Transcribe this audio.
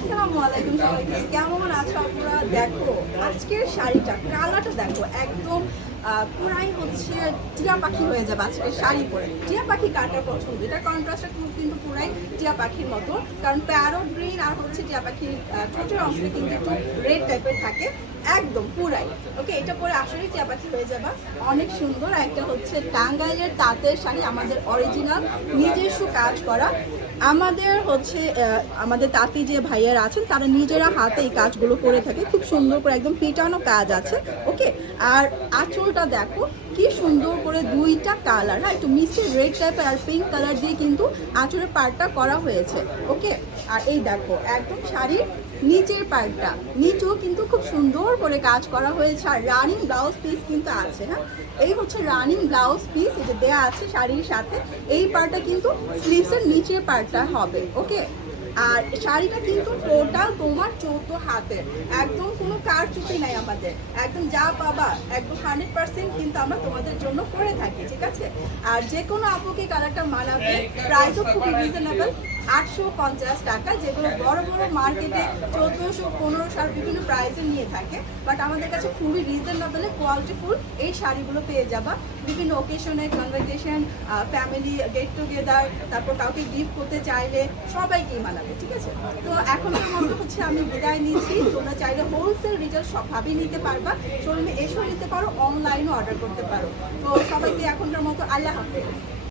আসসালামু আলাইকুম সবাইকে। কেমন আছো আপনারা? দেখো, আজকের শাড়িটা, কালারটা দেখো, একদম পুরাই হচ্ছে টিয়া পাখি হয়ে যাবে আজকে শাড়ি পরে। টিয়া পাখি কাটার পছন্দ? এটা কন্ট্রাস্টটা কিন্তু পুরাই টিয়া পাখির মতো, কারণ প্যারো গ্রিন আর হচ্ছে টিয়া পাখির ঠোঁটের অংশটা কিন্তু একটু রেড টাইপের থাকে, একদম পুরাই। ওকে এটা পরে আসলে টিয়া পাখি হয়ে যাবে। অনেক সুন্দর একটা হচ্ছে টাঙ্গাইলের তাঁতের শাড়ি, আমাদের অরিজিনাল নিজস্ব কাজ করা। আমাদের হচ্ছে আমাদের তাঁতি যে ভাইয়ারা আছেন, তারা নিজেরা হাতে এই কাজগুলো করে থাকে। খুব সুন্দর করে একদম পিটানো কাজ আছে। ওকে আর আঁচলটা দেখো কি সুন্দর করে দুইটা কালার হ্যাঁ একটু মিষ্টি রেড টাইপের আর পিঙ্ক কালার দিয়ে কিন্তু আঁচলের পার্টটা করা হয়েছে ওকে আর এই দেখো, একদম শাড়ির নিচের পার্টটা নিচেও কিন্তু খুব সুন্দর করে কাজ করা হয়েছে, আর রানিং ব্লাউজ পিস কিন্তু আছে হ্যাঁ? এই হচ্ছে রানিং ব্লাউজ পিস এটা দেয়া আছে শাড়ির সাথে, এই পার্টটা কিন্তু স্লিভসের নিচের পার্টটা হবে ওকে আর শাড়িটা কিন্তু টোটাল তোমার চৌদ্দ হাতে একদম কোনো কিছুই নাই আমাদের। একদম যা পাবা একদম হান্ড্রেড পার্সেন্ট কিন্তু আমরা তোমাদের জন্য করে থাকি ঠিক আছে? আর যে কোনো আপুকে কালারটা মানাবে প্রাইসও খুবই রিজনেবল আটশো পঞ্চাশ টাকা, যেগুলো বড় বড় মার্কেটে চোদ্দোশো পনেরোশো আর বিভিন্ন প্রাইসে নিয়ে থাকে। বাট আমাদের কাছে খুবই রিজনেবলে কোয়ালিটিফুল এই শাড়িগুলো পেয়ে যাবা। বিভিন্ন ওকেশনে কনভার্সেশন ফ্যামিলি গেট টুগেদার তারপর কাউকে গিফট করতে চাইলে সবাইকেই মানাবে, ঠিক আছে? তো এখনের মতো হচ্ছে আমি বিদায় নিচ্ছি। তোমরা চাইলে হোলসেল রিটেল সবভাবেই নিতে পারবা। শোরুমে এসেও নিতে পারো অনলাইনও অর্ডার করতে পারো। তো সবাইকে এখনকার মতো আল্লাহ হাফেজ।